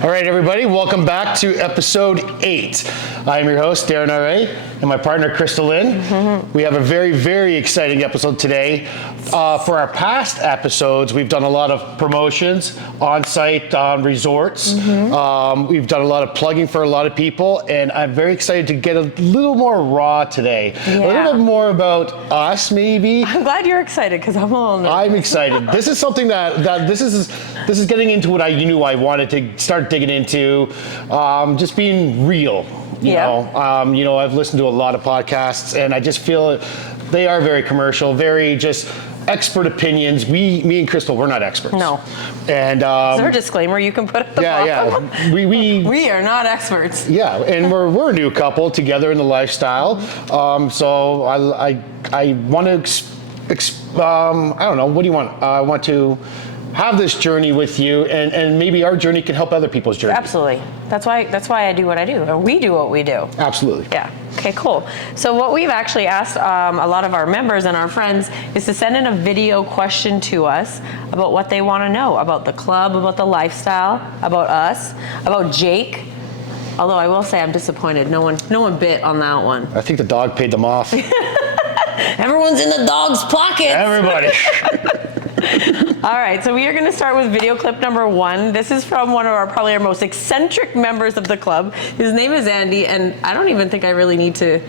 All right, everybody, welcome back to episode 8. I am your host, Darren R.A., and my partner, Crystal Lynn. Mm-hmm. We have a very, very exciting episode today. For our past episodes, we've done a lot of promotions on-site, on resorts. Mm-hmm. We've done a lot of plugging for a lot of people, and I'm very excited to get a little more raw today. Yeah. A little bit more about us, maybe. I'm glad you're excited, because I'm a little nervous. I'm excited. This is something that this is getting into what I knew I wanted to start digging into, just being real. You know, I've listened to a lot of podcasts, and I just feel they are very commercial, very just expert opinions. Me and Crystal, we're not experts. No. And is there a disclaimer you can put at the bottom? Yeah. We are not experts. Yeah, and we're a new couple together in the lifestyle. So I want to I don't know. What do you want? I want to have this journey with you, and maybe our journey can help other people's journey. Absolutely. That's why I do what I do, or we do what we do. Absolutely. Yeah. Okay, cool. So what we've actually asked a lot of our members and our friends is to send in a video question to us about what they want to know about the club, about the lifestyle, about us, about Jake. Although I will say I'm disappointed. No one bit on that one. I think the dog paid them off. Everyone's in the dog's pockets. Everybody. All right, so we are going to start with video clip number 1. This is from one of probably our most eccentric members of the club. His name is Andy, and I don't even think I really need to.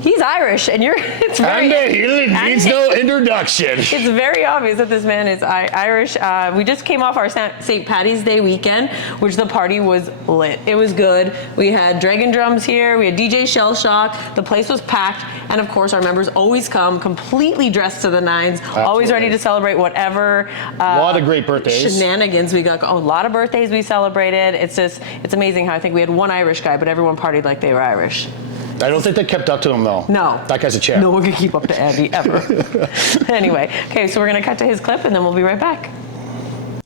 He's Irish, and it's very. Andy needs no introduction. It's very obvious that this man is Irish. We just came off our St. Paddy's Day weekend, which the party was lit. It was good. We had Dragon Drums here. We had DJ Shell Shock. The place was packed, and of course, our members always come completely dressed to the nines, Absolutely. Always ready to celebrate whatever. A lot of great birthdays. Shenanigans. We got a lot of birthdays we celebrated. It's amazing how I think we had one Irish guy, but everyone partied like they were Irish. I don't think they kept up to him, though. No. That guy's a champ. No one can keep up to Andy, ever. Anyway, okay, so we're going to cut to his clip, and then we'll be right back.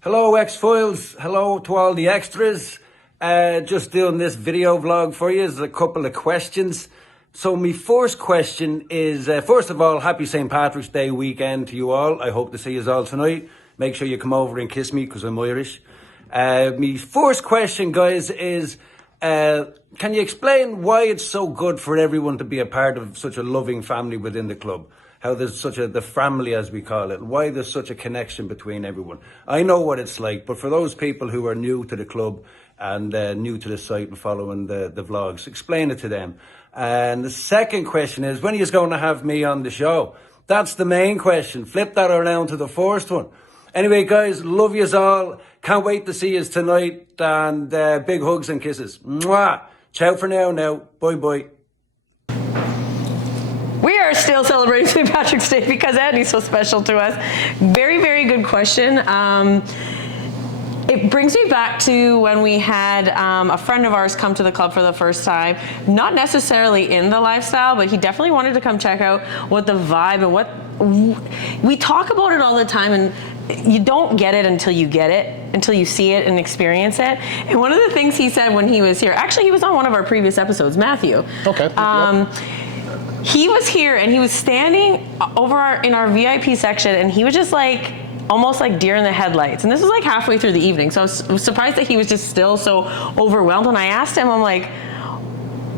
Hello, X-Files. Hello to all the extras. Just doing this video vlog for you. There's a couple of questions. So my first question is, first of all, happy St. Patrick's Day weekend to you all. I hope to see you all tonight. Make sure you come over and kiss me, because I'm Irish. My first question, guys, is... can you explain why it's so good for everyone to be a part of such a loving family within the club? How there's the family, as we call it, why there's such a connection between everyone? I know what it's like, but for those people who are new to the club and new to the site and following the vlogs, explain it to them. And the second question is, when are you going to have me on the show? That's the main question. Flip that around to the first one. Anyway, guys, love yous all. Can't wait to see yous tonight, and big hugs and kisses. Mwah! Ciao for now. Bye. We are still celebrating St. Patrick's Day because Andy's so special to us. Very, very good question. It brings me back to when we had a friend of ours come to the club for the first time, not necessarily in the lifestyle, but he definitely wanted to come check out what the vibe and what we talk about it all the time, and you don't get it until you get it, until you see it and experience it. And one of the things he said when he was here, actually he was on one of our previous episodes, Matthew. Okay. He was here and he was standing over in our VIP section, and he was just like, almost like deer in the headlights. And this was like halfway through the evening. So I was surprised that he was just still so overwhelmed. And I asked him, I'm like,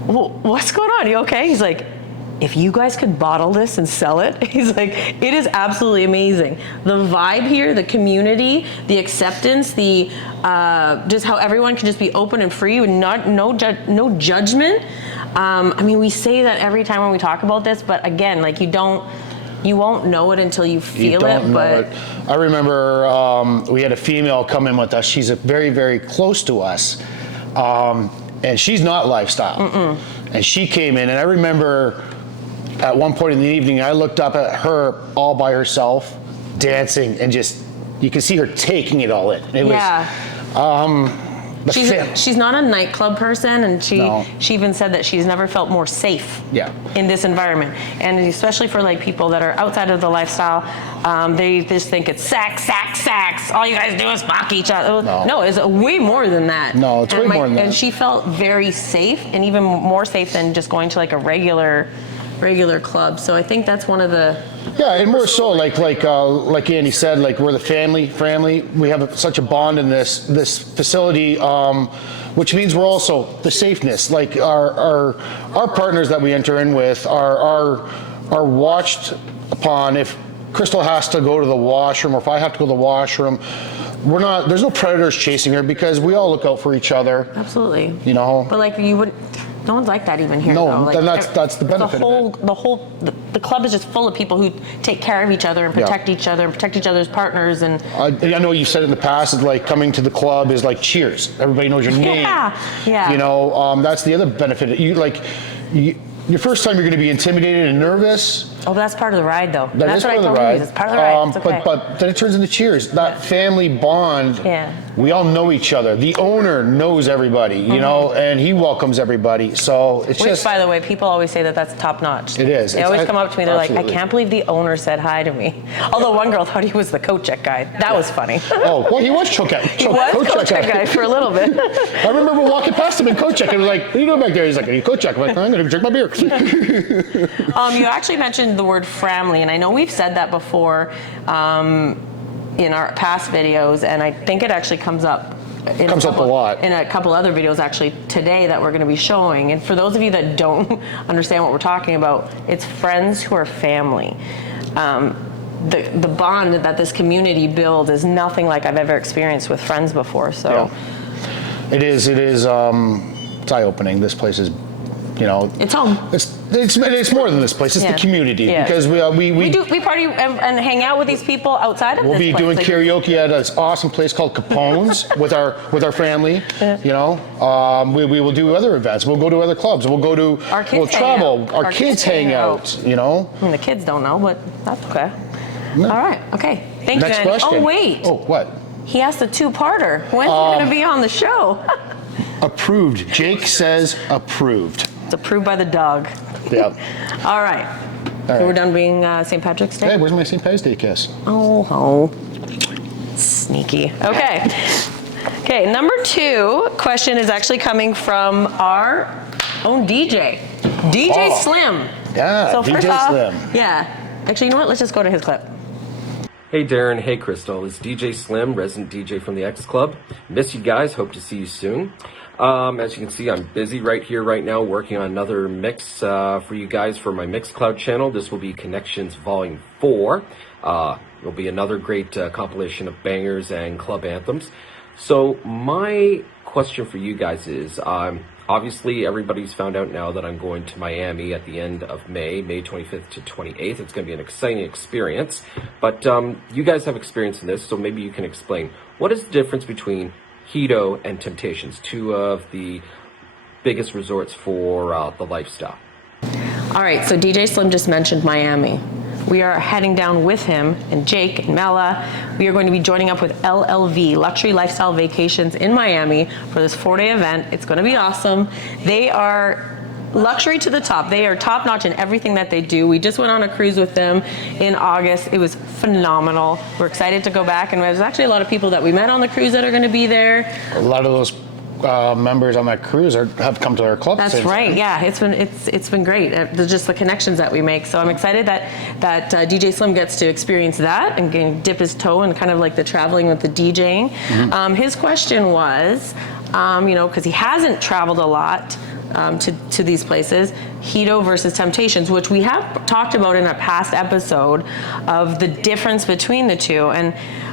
well, what's going on? You okay? He's like, if you guys could bottle this and sell it, he's like, it is absolutely amazing. The vibe here, the community, the acceptance, the just how everyone can just be open and free with no judgment. I mean, we say that every time when we talk about this, but again, like you won't know it until you feel it. But I remember we had a female come in with us. She's very, very close to us, and she's not lifestyle. Mm-mm. And she came in, and I remember at one point in the evening, I looked up at her all by herself, dancing, and just you could see her taking it all in. It was. She's not a nightclub person, and she even said that she's never felt more safe in this environment. And especially for like people that are outside of the lifestyle, they just think it's sex. All you guys do is mock each other. No, it's way more than that. No, it's way more than that. And she felt very safe, and even more safe than just going to like a regular club. So I think that's one of the Yeah, and more so, like Andy said, like we're the family. We have such a bond in this facility, which means we're also the safeness. Like our partners that we enter in with are watched upon. If Crystal has to go to the washroom, or if I have to go to the washroom, there's no predators chasing her because we all look out for each other. Absolutely. You know. But like you wouldn't. No one's like that even here. No, though. Like, then that's the benefit. The club is just full of people who take care of each other and protect each other and protect each other's partners. And I know you said in the past, it's like coming to the club is like cheers. Everybody knows your name. Yeah. You know, that's the other benefit. Your first time you're going to be intimidated and nervous. Oh, but that's part of the ride, though. That's what part I of the told ride. you. It's part of the ride. It's okay. But then it turns into cheers. That family bond. Yeah. We all know each other. The owner knows everybody, you know, and he welcomes everybody. So it's Which, just. by the way, people always say that that's top notch. It is. They always come up to me. They're absolutely. like, I can't believe the owner said hi to me. Although one girl thought he was the coat check guy. That was funny. Oh, well, he was He was coat check guy for a little bit. I remember walking past him in coat check and was like, what are you doing back there? He's like, are you coat check? I'm like, I'm going to drink my beer. You actually mentioned the word family, and I know we've said that before in our past videos, and I think it actually comes up. Up a lot. In a couple other videos actually today that we're going to be showing. And for those of you that don't understand what we're talking about, it's friends who are family. The bond that this community builds is nothing like I've ever experienced with friends before. So it is it's eye-opening. This place is, you know, it's home. It's more than this place. It's the community because we party and hang out with these people outside of this place. We'll be doing karaoke at this awesome place called Capone's with our family. You know, we will do other events. We'll go to other clubs. We'll go to we'll travel. Our kids hang out. You know, I mean, the kids don't know, but that's okay. No. All right. Okay. Thank you, Next Andy. question. Oh wait. Oh, what? He asked a two-parter. When's he going to be on the show? Approved. Jake says approved. It's approved by the dog. Yep. All right. So we're done being St. Patrick's Day? Hey, where's my St. Patrick's Day kiss? Oh. Sneaky. Okay. Okay, number 2 question is actually coming from our own DJ. DJ Slim. Yeah, so DJ first off, Slim. Yeah. Actually, you know what? Let's just go to his clip. Hey Darren, hey Crystal, it's DJ Slim, resident DJ from the X Club. Miss you guys, hope to see you soon. As you can see, I'm busy right here, right now, working on another mix for you guys for my Mixcloud channel. This will be Connections Volume 4. It'll be another great compilation of bangers and club anthems. So my question for you guys is, obviously everybody's found out now that I'm going to Miami at the end of May 25th to 28th. It's going to be an exciting experience. But you guys have experience in this, so maybe you can explain. What is the difference between Hito and Temptations, 2 of the biggest resorts for the lifestyle? All right, so DJ Slim just mentioned Miami. We are heading down with him and Jake and Mela. We are going to be joining up with LLV, Luxury Lifestyle Vacations in Miami for this 4-day event. It's going to be awesome. They are luxury to the top. They are top notch in everything that they do. We just went on a cruise with them in August. It was phenomenal. We're excited to go back, and there's actually a lot of people that we met on the cruise that are going to be there. A lot of those members on that cruise have come to our club. That's right. Yeah, it's been great. Just the connections that we make. So I'm excited that DJ Slim gets to experience that and dip his toe in kind of like the traveling with the DJing. Mm-hmm. His question was, because he hasn't traveled a lot to these places, Hito versus Temptations, which we have talked about in a past episode of the difference between the two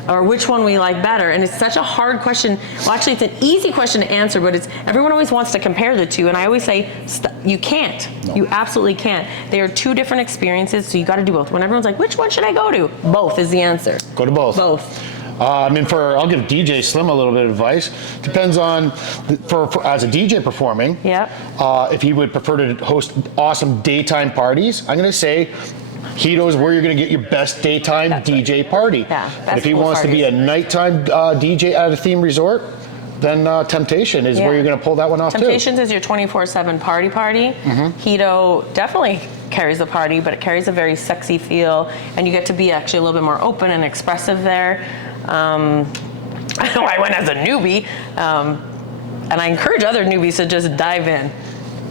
or which one we like better. And it's such a hard question. Well, actually, it's an easy question to answer, but everyone always wants to compare the two. And I always say, you can't. No. You absolutely can't. They are 2 different experiences, so you got to do both. When everyone's like, which one should I go to? Both is the answer. Go to both. Both. I'll give DJ Slim a little bit of advice. Depends on, for as a DJ performing, if he would prefer to host awesome daytime parties, I'm going to say Hito is where you're going to get your best daytime DJ party. Yeah, but if he wants to be a nighttime DJ at a theme resort, then Temptation is where you're going to pull that one off. Temptations is your 24/7 party. Mm-hmm. Hito definitely carries the party, but it carries a very sexy feel, and you get to be actually a little bit more open and expressive there. I know I went as a newbie, and I encourage other newbies to just dive in.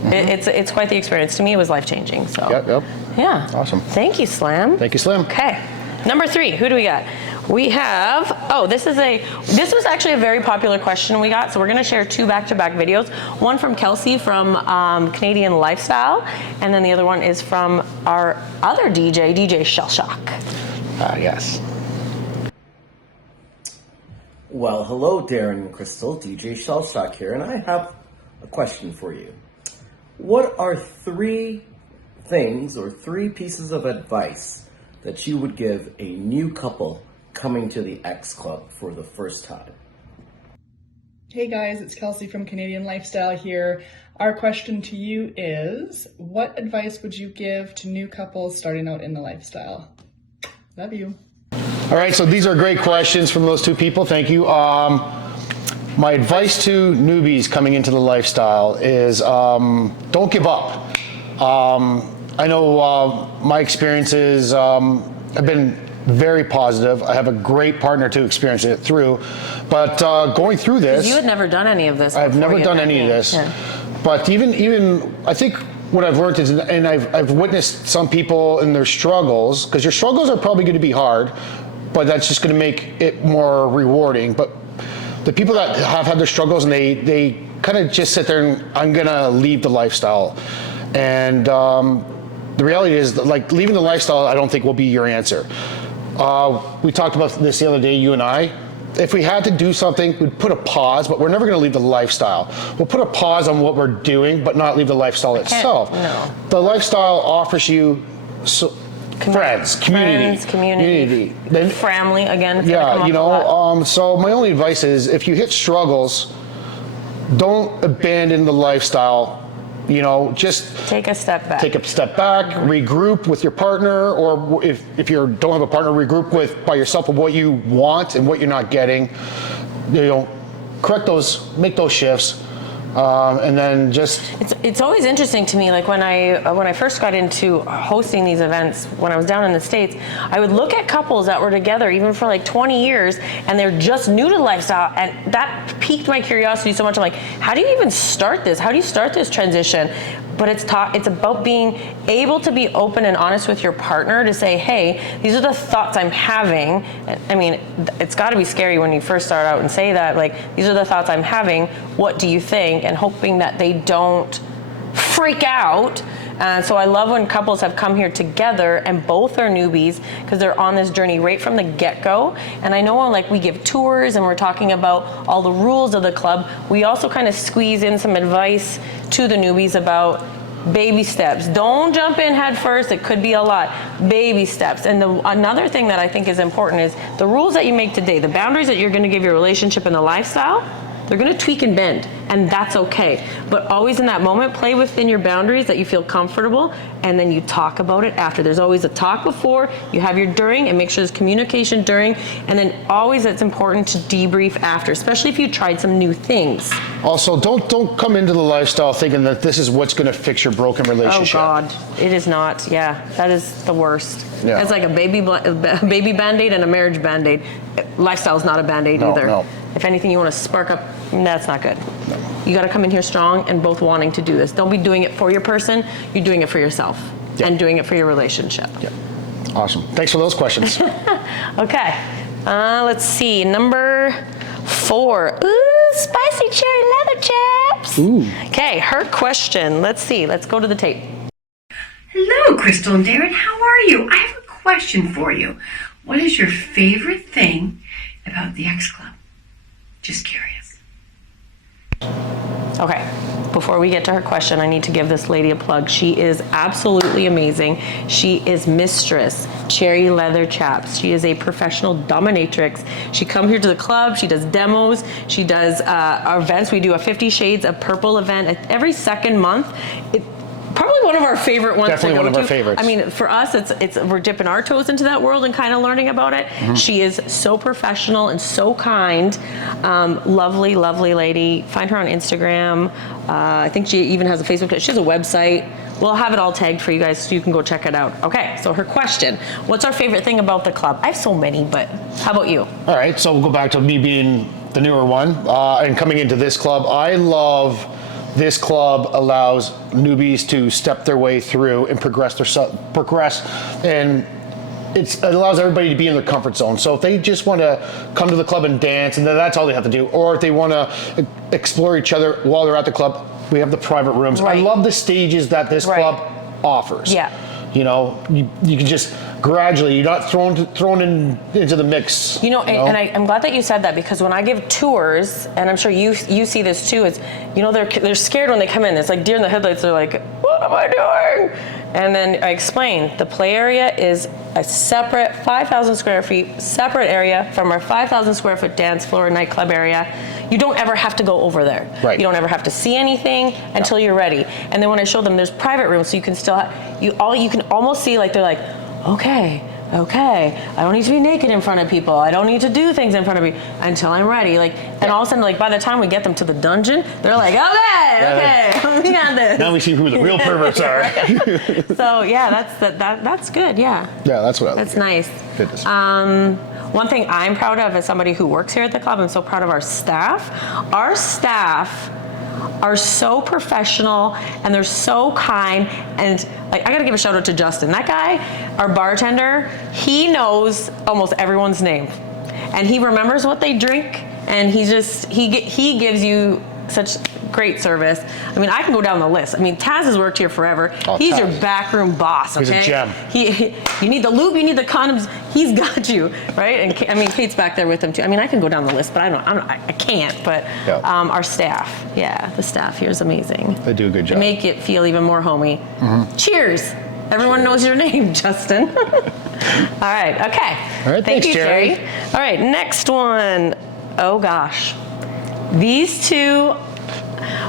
It's quite the experience. To me, it was life-changing. So Yep. yeah. Awesome. Thank you, Slim. Thank you, Slim. Okay. Number 3, who do we got? We have, this was actually a very popular question we got, so we're gonna share 2 back-to-back videos. One from Kelsey from Canadian Lifestyle, and then the other one is from our other DJ Shell Shock. Yes. Well, hello, Darren and Crystal. DJ Shell Shock here, and I have a question for you. What are 3 things or 3 pieces of advice that you would give a new couple coming to the X Club for the first time? Hey guys, it's Kelsey from Canadian Lifestyle here. Our question to you is, what advice would you give to new couples starting out in the lifestyle? Love you. All right, so these are great questions from those 2 people. Thank you. My advice to newbies coming into the lifestyle is don't give up. I know my experiences have been very positive. I have a great partner to experience it through. But going through this... You had never done any of this. I've never done any of this. Yeah. But even I think what I've learned is, and I've witnessed some people in their struggles, because your struggles are probably going to be hard, but that's just going to make it more rewarding. But the people that have had their struggles and they kind of just sit there and I'm going to leave the lifestyle. And the reality is, like, leaving the lifestyle, I don't think will be your answer. We talked about this the other day, you and I. If we had to do something, we'd put a pause, but we're never going to leave the lifestyle. We'll put a pause on what we're doing, but not leave the lifestyle itself. No. The lifestyle offers you friends, community. Then, family, again. Yeah, you know, so my only advice is, if you hit struggles, don't abandon the lifestyle. You know, just take a step back. Regroup with your partner, or if you don't have a partner, regroup by yourself of what you want and what you're not getting. You know, make those shifts, and then just. It's always interesting to me, like when I first got into hosting these events when I was down in the States, I would look at couples that were together even for like 20 years and they're just new to lifestyle, and that piqued my curiosity so much. I'm like, how do you even start this? How do you start this transition? But it's about being able to be open and honest with your partner to say, hey, these are the thoughts I'm having. I mean, it's got to be scary when you first start out and say that, like, these are the thoughts I'm having. What do you think? And hoping that they don't freak out. So I love when couples have come here together and both are newbies, because they're on this journey right from the get-go. And I know when, like, we give tours and we're talking about all the rules of the club, we also kind of squeeze in some advice to the newbies about baby steps. Don't jump in head first. It could be a lot. Baby steps. And another thing that I think is important is the rules that you make today, the boundaries that you're going to give your relationship and the lifestyle, they're going to tweak and bend, and that's okay. But always in that moment, play within your boundaries that you feel comfortable, and then you talk about it after. There's always a talk before, you have your during, and make sure there's communication during, and then always it's important to debrief after, especially if you tried some new things. Also, don't come into the lifestyle thinking that this is what's going to fix your broken relationship. Oh God, it is not. Yeah, that is the worst. Yeah. It's like a baby Band-Aid and a marriage Band-Aid. Lifestyle is not a Band-Aid either. No. If anything, you want to spark up, that's not good. No. You got to come in here strong and both wanting to do this. Don't be doing it for your person. You're doing it for yourself and doing it for your relationship. Yeah. Awesome. Thanks for those questions. Okay. Let's see. Number 4. Ooh, spicy cherry leather chaps. Ooh. Okay, her question. Let's see. Let's go to the tape. Hello, Crystal and Darren. How are you? I have a question for you. What is your favorite thing about the X Club? Just curious. Okay, before we get to her question, I need to give this lady a plug. She is absolutely amazing. She is Mistress Cherry Leather Chaps. She is a professional dominatrix. She comes here to the club. She does demos. She does our events. We do a 50 Shades of Purple event every second month. Probably one of our favorite ones. Definitely to go one of our to. favorites. I mean, for us, it's we're dipping our toes into that world and kind of learning about it. Mm-hmm. She is so professional and so kind. Lovely, lovely lady. Find her on Instagram. I think she even has a Facebook page. She has a website. We'll have it all tagged for you guys so you can go check it out. Okay, so her question. What's our favorite thing about the club? I have so many, but how about you? All right, so we'll go back to me being the newer one and coming into this club. I love this club allows newbies to step their way through and progress, and it allows everybody to be in their comfort zone. So if they just want to come to the club and dance, and that's all they have to do, or if they want to explore each other while they're at the club, we have the private rooms. Right. I love the stages that this club offers. Yeah. You know, you can just gradually, you're not thrown into the mix. You know, and I'm glad that you said that, because when I give tours, and I'm sure you see this too, it's, you know, they're scared when they come in. It's like deer in the headlights. They're like, what am I doing? And then I explain, the play area is a separate 5,000 square feet, separate area from our 5,000 square foot dance floor and nightclub area. You don't ever have to go over there. Right. You don't ever have to see anything until you're ready. And then when I show them, there's private rooms, so you can still, you can almost see, like, they're like, okay, I don't need to be naked in front of people. I don't need to do things in front of me until I'm ready. Like, and all of a sudden, like, by the time we get them to the dungeon, they're like, okay, we got this. Now we see who the real perverts are. So yeah, that's good. Yeah. Yeah, that's what I like. That's nice. Fitness. One thing I'm proud of as somebody who works here at the club, I'm so proud of our staff. Our staff are so professional and they're so kind, and like, I gotta give a shout out to Justin. That guy, our bartender, he knows almost everyone's name, and he remembers what they drink, and he gives you such great service. I mean, I can go down the list. I mean, Taz has worked here forever. Oh, He's Taz. your backroom boss, okay? He's a gem. You need the lube, you need the condoms, he's got you, right? And I mean, Kate's back there with him too. I mean, I can go down the list, but I can't. But Yeah. our staff, the staff here is amazing. They do a good job. They make it feel even more homey. Cheers. Everyone knows your name, Justin. All right, okay. All right, Thank thanks, you, Jerry. All right, next one. Oh gosh. These two,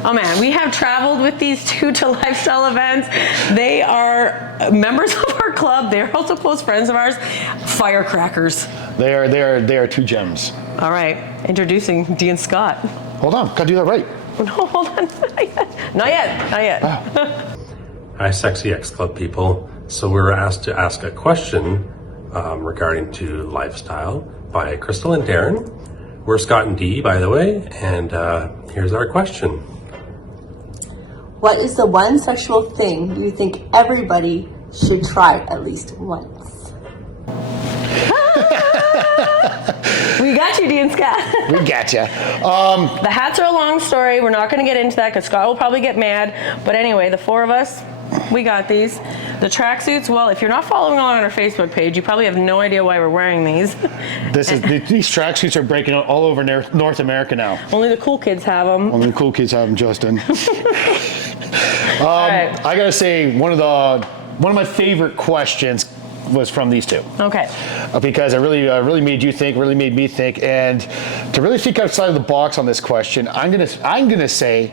oh man, we have traveled with these two to lifestyle events. They are members of our club. They're also close friends of ours. Firecrackers. They are two gems. All right, introducing Dee and Scott. Hold on, gotta do that right. No, hold on. Not yet. Hi, Sexy X Club people. So we were asked to ask a question regarding to lifestyle by Crystal and Darren. We're Scott and Dee, by the way, and here's our question. What is the one sexual thing you think everybody should try at least once? We got you, Dee and Scott. We got you. The hats are a long story. We're not going to get into that because Scott will probably get mad. But anyway, the four of us, we got these. The tracksuits, well, if you're not following along on our Facebook page, you probably have no idea why we're wearing these. These tracksuits are breaking out all over North America now. Only the cool kids have them. Only the cool kids have them, Justin. Right. I gotta say, one of my favorite questions was from these two. Okay. Because it really made you think, really made me think, and to really think outside of the box on this question, I'm gonna say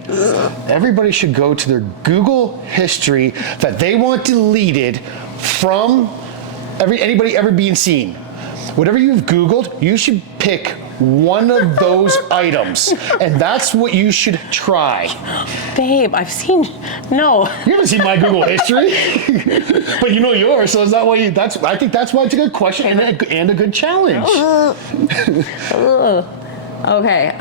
everybody should go to their Google history that they want deleted from anybody ever being seen. Whatever you've Googled, you should pick one of those items, and that's what you should try. Babe, no. You haven't seen my Google history, but you know yours, so is that why I think that's why it's a good question and a good challenge. Okay,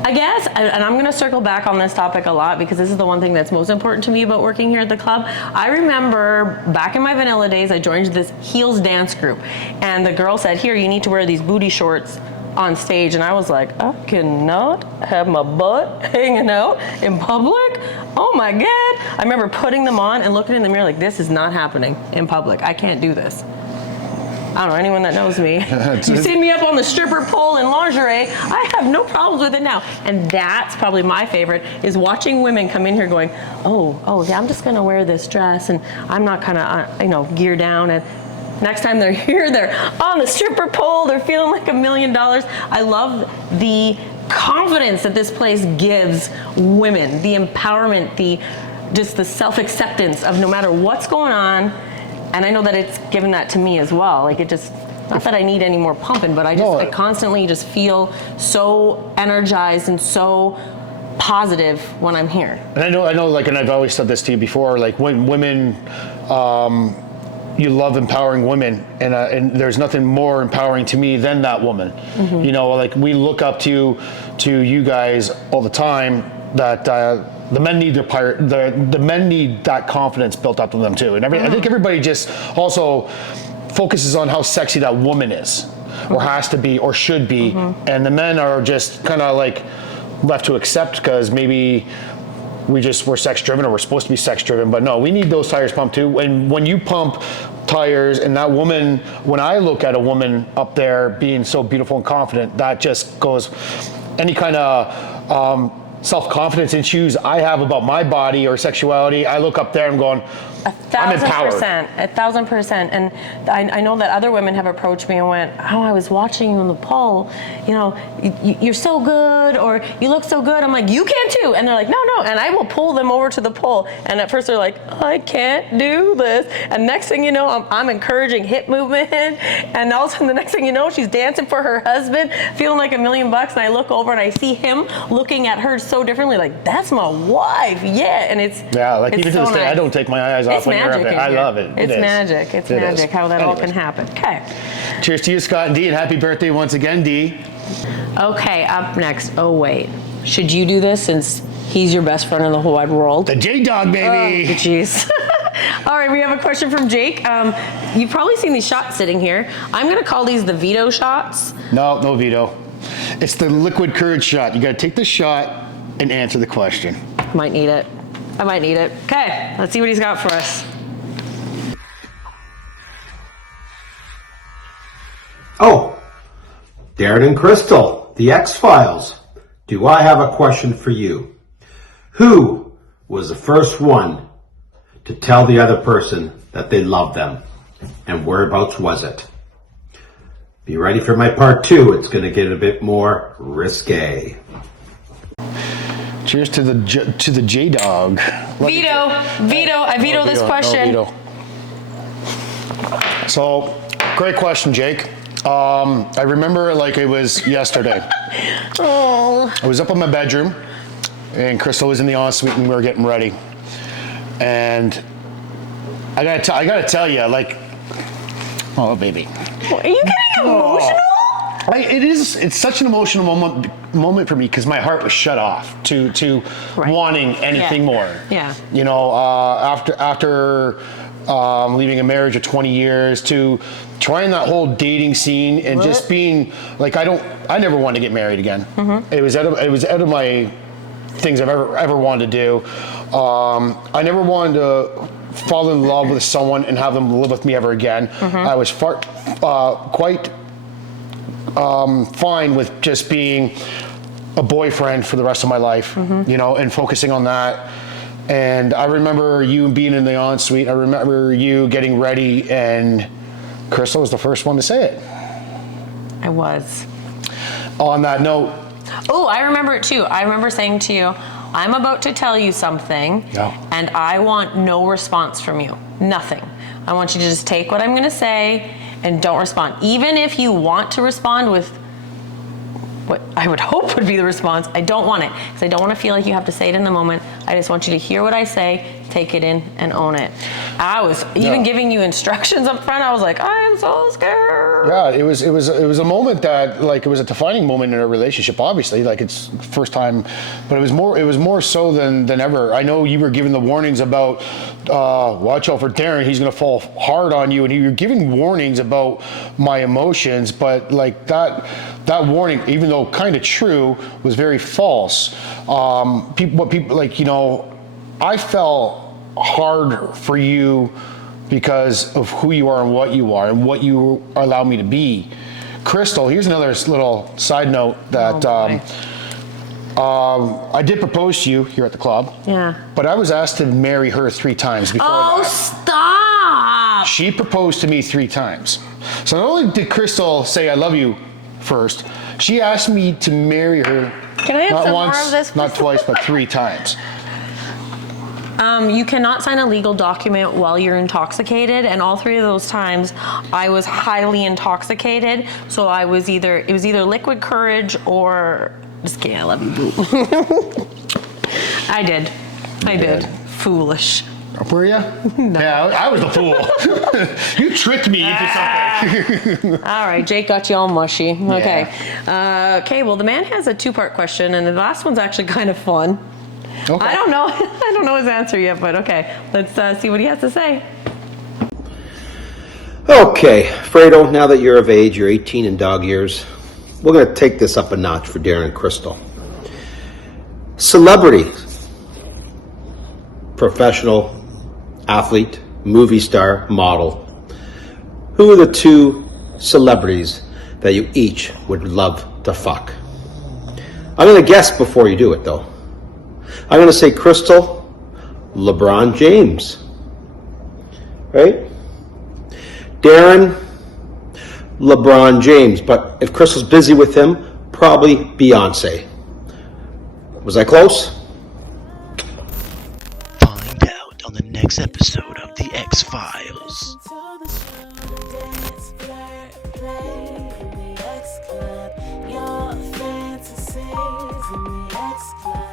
I guess, and I'm going to circle back on this topic a lot because this is the one thing that's most important to me about working here at the club. I remember back in my vanilla days, I joined this heels dance group, and the girl said, here, you need to wear these booty shorts on stage, and I was like, I cannot have my butt hanging out in public. Oh my God. I remember putting them on and looking in the mirror like, this is not happening in public. I can't do this. I don't know, anyone that knows me. You see me up on the stripper pole in lingerie, I have no problems with it now. And that's probably my favorite, is watching women come in here going, oh yeah, I'm just gonna wear this dress and I'm not gonna, gear down. And next time they're here, they're on the stripper pole, they're feeling like $1 million. I love the confidence that this place gives women, the empowerment, just the self-acceptance of no matter what's going on. And I know that it's given that to me as well. Like, it just, not that I need any more pumping, but I constantly just feel so energized and so positive when I'm here. And I know, like, and I've always said this to you before, like, when women, you love empowering women, and there's nothing more empowering to me than that woman. You know, like we look up to you guys all the time. That the men need the men need that confidence built up to them too. And I think everybody just also focuses on how sexy that woman is, or has to be, or should be, and the men are just kind of like left to accept because maybe we're sex driven, or we're supposed to be sex driven. But no, we need those tires pumped too. And when you pump tires, and that woman, when I look at a woman up there being so beautiful and confident, that just goes any kind of self-confidence issues I have about my body or sexuality. I look up there and going, I'm empowered. 1,000%. And I know that other women have approached me and went, oh, I was watching you on the pole, you know, you're so good, or you look so good. I'm like, you can too. And they're like, no. And I will pull them over to the pole. And at first they're like, I can't do this. And next thing you know, I'm encouraging hip movement. And all of a sudden, the next thing you know, she's dancing for her husband, feeling like $1 million. And I look over and I see him looking at her so differently, like, that's my wife. Yeah. And it's like it's even so to this day, nice. I don't take my eyes off It's when you're up magic. there. I love it. It's magic. It's magic how that all can happen. Okay. Cheers to you, Scott and Dee, and happy birthday once again, Dee. Okay, up next. Oh, wait. Should you do this since he's your best friend in the whole wide world? The J-Dawg, baby. Oh, jeez. All right, we have a question from Jake. You've probably seen these shots sitting here. I'm going to call these the veto shots. No veto. It's the liquid courage shot. You got to take the shot and answer the question. Might need it. I might need it. Okay, let's see what he's got for us. Oh, Darren and Crystal, the X-Files. Do I have a question for you? Who was the first one to tell the other person that they loved them? And whereabouts was it? Be ready for my part 2. It's going to get a bit more risque. Cheers to the J-Dawg. Veto. I veto this question. No veto. So, great question, Jake. I remember it like it was yesterday. Oh. I was up in my bedroom, and Crystal was in the ensuite, and we were getting ready. And I gotta tell you, like, oh baby. Are you getting emotional? It's such an emotional moment for me because my heart was shut off to wanting anything more. Yeah. You know, after leaving a marriage of 20 years to trying that whole dating scene and just being like, I never wanted to get married again. It was out of my things I've ever wanted to do. I never wanted to fall in love with someone and have them live with me ever again. I was quite fine with just being a boyfriend for the rest of my life, you know, and focusing on that. And I remember you being in the ensuite. I remember you getting ready, and Crystal was the first one to say it. I was. On that note. Oh, I remember it too. I remember saying to you, I'm about to tell you something, and I want no response from you. Nothing. I want you to just take what I'm going to say and don't respond. Even if you want to respond with what I would hope would be the response, I don't want it. Because I don't want to feel like you have to say it in the moment. I just want you to hear what I say, take it in, and own it. I was even giving you instructions up front. I was like, I am so scared. Yeah, it was a moment that, like, it was a defining moment in our relationship. Obviously, like, it's first time, but it was more so than ever. I know you were giving the warnings about watch out for Darren. He's going to fall hard on you, and you were giving warnings about my emotions. But like that warning, even though kind of true, was very false. People like, you know, I fell hard for you because of who you are and what you allow me to be. Crystal, here's another little side note that I did propose to you here at the club. Yeah. But I was asked to marry her 3 times before that. Oh, stop! She proposed to me 3 times. So not only did Crystal say I love you first, she asked me to marry her. Can I have not some once, more of this? not twice, but 3 times. You cannot sign a legal document while you're intoxicated, and all 3 of those times I was highly intoxicated. So it was either liquid courage or just kidding. I love you, boo. I did. Foolish. Were you? No. Yeah, I was the fool. You tricked me into something. All right, Jake got you all mushy. Okay. Okay, well, the man has a two-part question, and the last one's actually kind of fun. Okay. I don't know. I don't know his answer yet, but okay. Let's see what he has to say. Okay, Fredo, now that you're of age, you're 18 in dog years, we're going to take this up a notch for Darren and Crystal. Celebrity, professional, athlete, movie star, model. Who are the two celebrities that you each would love to fuck? I'm going to guess before you do it, though. I'm going to say Crystal, LeBron James. Right? Darren, LeBron James. But if Crystal's busy with him, probably Beyonce. Was I close? Find out on the next episode of The X-Files. Your fantasies in the X Club.